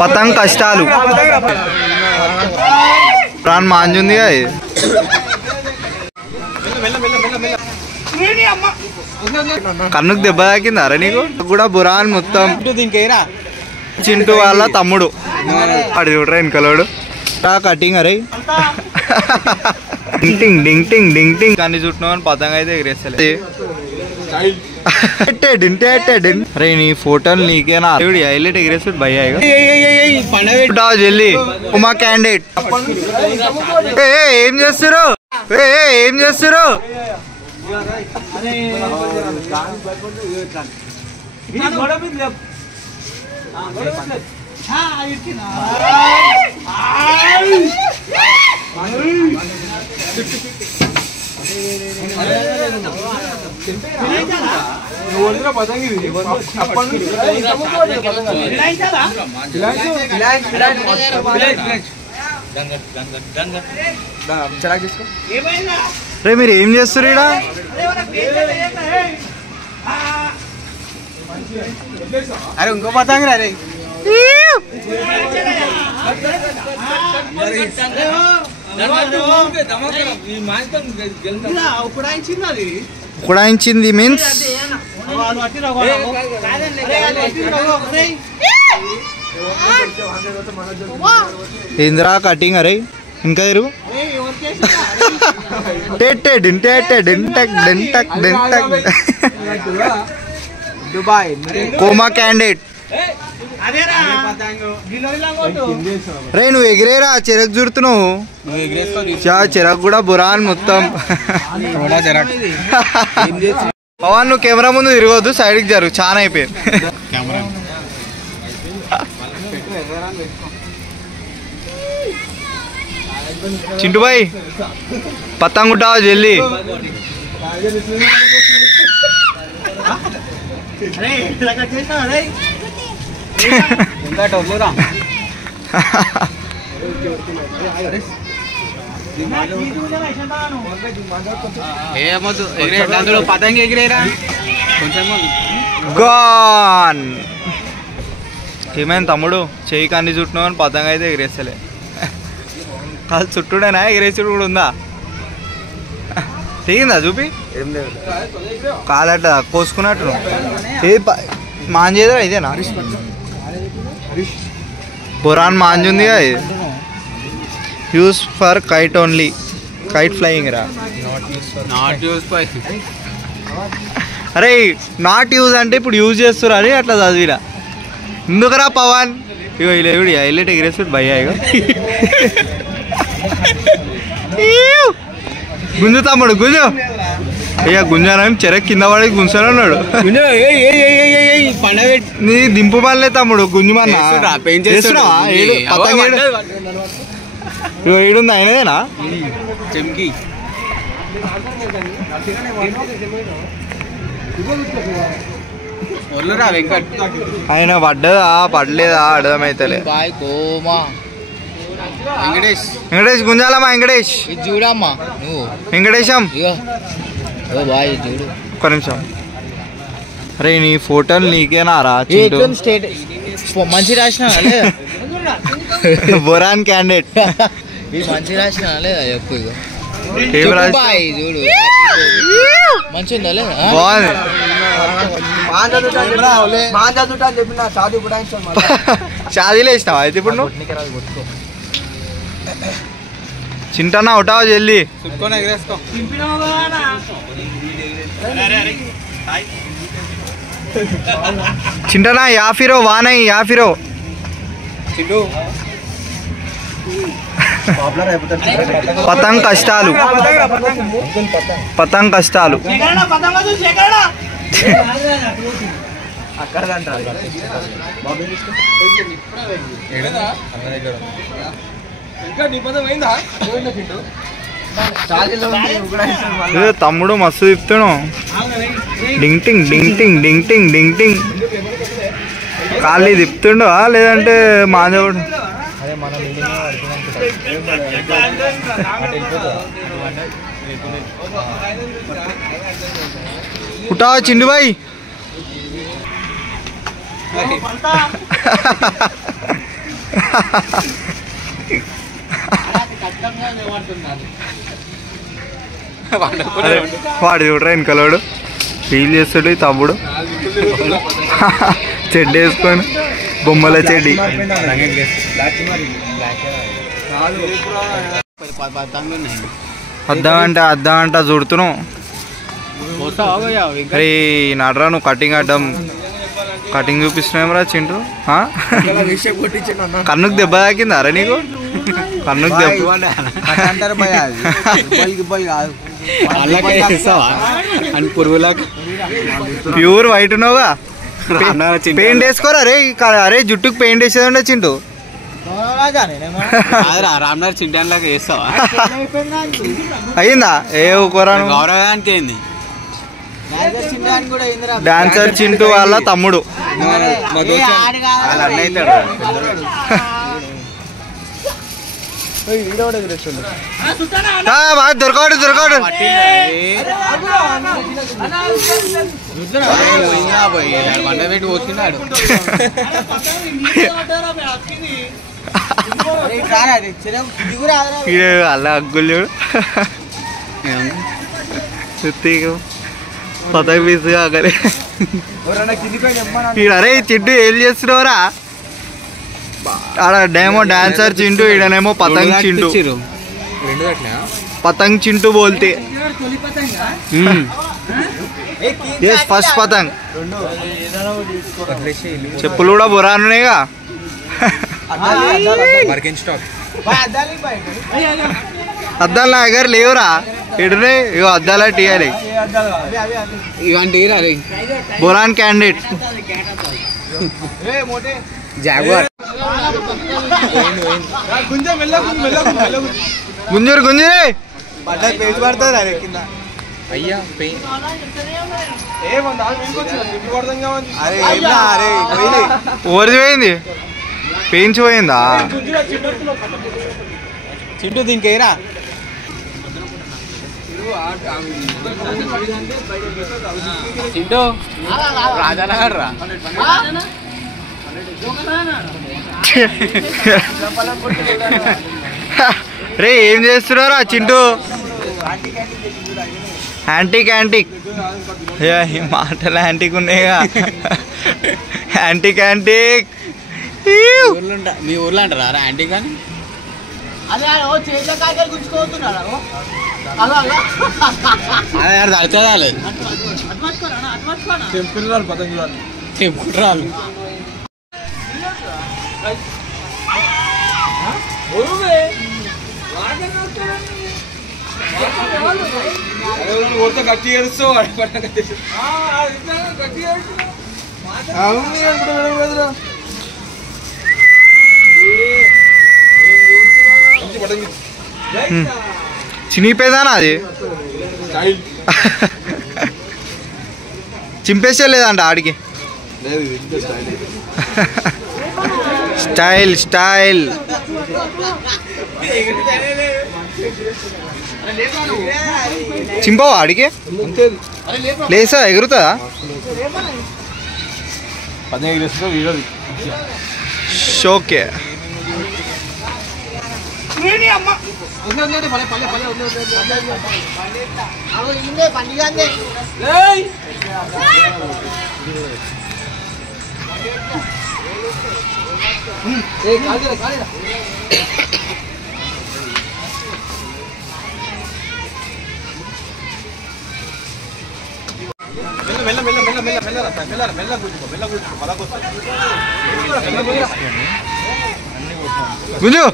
పతంగ్ కష్టాలు ప్రాణ్ మాంజుంది కన్నుకు దెబ్బ తాకింది. అరే నీకు కూడా బురాన్ మొత్తం. చింటూ వాళ్ళ తమ్ముడు అడు చూడరా వెనకలోడు కటింగ్. అరే డింగ్ డింగ్ టింగ్ డింగ్ టింగ్ అన్ని చుట్టినా అని పతంగ అయితే ఎగిరేస్తలే. అరే నీ ఫోటోలు నీకేనా హైలైట్ ఎగిరేస్తాడు భయ్యా జల్లి ఉమా క్యాండిడేట్. ఏం చేస్తారు ఏం చేస్తారు? రే మీరు ఏం చేస్తారు ఈడ? అరే ఇంకో పతంగి రే కుడాయించింది మీన్స్ ఏంద్రా కటింగ్. అరే ఇంకా తిరుగు. Coma candidate. రే నువ్వు ఎగిరేరా చెరకు చుడుతున్నావు. చెరకు కూడా బురాన్ మొత్తం. పవన్ నువ్వు కెమెరా ముందు తిరగొద్దు, సైడ్కి జరుగు. చాలా అయిపోయింది. చింటూ భాయ్ పతంగ్ ఉठाओ జల్దీ. పతంగి ఎగిరేరా గాన్. ఏమైంది తమ్ముడు? చెయ్యి కన్ని చుట్టినావు అని పతంగ అయితే ఎగిరేస్తలే. కాదు చుట్టూడేనా ఎగిరేసుడు కూడా ఉందా? తెగిందా చూపి. కాదట కోసుకున్నట్టు మాంజేదా ఇదేనా? బురాన్ మాంజుంది కదా. Use for kite only, kite flying రా. అరే నాట్ యూజ్ అంటే ఇప్పుడు యూజ్ చేస్తారు అని అట్లా చదివిరా. ఎందుకురా పవన్? ఇగో ఇలా హైలైట్ ఎగిరేస్తాడు భయ్యా. ఇగో గుంజు తమ్ముడు గుంజు. అయ్యా గుంజానని చెరకు కింద పడి గుంజాను అన్నాడు. నీ దింపు పనిలే తమ్ముడు గుంజుమన్నా. ఏడుంది ఆయనదేనా? ఆయన పడ్డదా పడలేదా అర్థమైతలే. వెంకటేష్ గుంజాలమ్మా. వెంకటేష్ చూడమ్మా నువ్వు. వెంకటేశం ఒక్క నిమిషం. అరే నీ ఫోటోలు నీకేనా రా? మంచి రాసిన బొరాన్ క్యాండిడేట్ మంచి రాసిన లేదా చెప్పు. చూడు మంచి ఉందా లేదా? బాగుంది. షాదీలో వేసినావా అయితే ఇప్పుడు నువ్వు? చింటనా ఉటావా జల్దీ. చింటనా యాఫిరో వానై యాఫిరో. పతంగ్ కష్టాలు పతంగ్ కష్టాలు. తమ్ముడు మస్తు తిప్పుతాను. డింగ్ టింగ్ డింగ్ టింగ్ డింగ్ టింగ్ డింగ్ టింగ్. ఖాళీ తిప్పుతుండో లేదంటే మాధవుడు? उठाओ चिंटू भाई। అరే వాడు చూడరా వెనకలోడు ఫీల్ చేస్తాడు ఈ తమ్ముడు. చెడ్డి వేసుకొని బొమ్మల చెడ్డి. అద్దామంట చూడుతున్నావు. అరే నడరా నువ్వు కటింగ్ చూపిస్తున్నావురా చింటూ. కన్నుకు దెబ్బ తాకిందా అరే నీకు? కన్నుకు దెబ్బ ప్యూర్ వైట్ ఉన్నావుగా. పెయింట్ వేసుకోరా అరే. అరే జుట్టుకు పెయింట్ వేసేది ఉండే చింటూ. రామ్నగర్ చింటాన్ లాగా వేస్తావా? అయ్యిందా? ఏ ఊకోరా గౌరవానికి అయింది. డాన్సర్ చింటూ వాళ్ళ తమ్ముడు. దొరకడు పెట్టి పోతున్నాడు. అలా అగ్గులు పతక పీసు కాకలే. అరే చింటూ ఏం చేస్తున్నావురా? ఆడ డేమో డాన్సర్ చింటూ, ఈడనేమో పతంగ్ చింటూ. పతంగ్ చింటూ బోల్తే ఫస్ట్ పతంగ్. చెప్పులు కూడా బురానునేగా. అద్దాలు నా దగ్గర లేవురా. ఎడునే ఇగో అద్దాల టీయాలి. బురాన్ క్యాండిడేట్ జాగ్వార్. గుంజూరు పేజ్ పడుతుంది అరే కింద. అయ్యా ఓరిది పోయింది. పెయించి పోయిందా? చింటూ దీనికి ఏరా. చింటూ రాజానగర్ రా. రే ఏం చేస్తున్నారా చింటూ? యాంటిక్ ఈ మాటలు యాంటిక్ ఉన్నాయిగా. యాంటిక్ మీ ఊర్లో అంటారా యాంటిక్ అని? అర్థాలేదు. చెప్పుకుంటారు గట్టి ఏడుస్తావు. చినిగిపోయేదానా అది? చింపేసేలేదంట ఆడికి. స్టైల్ చింపవా ఆడికి? లేసా ఎగురుతుందా? షోకే గుంజు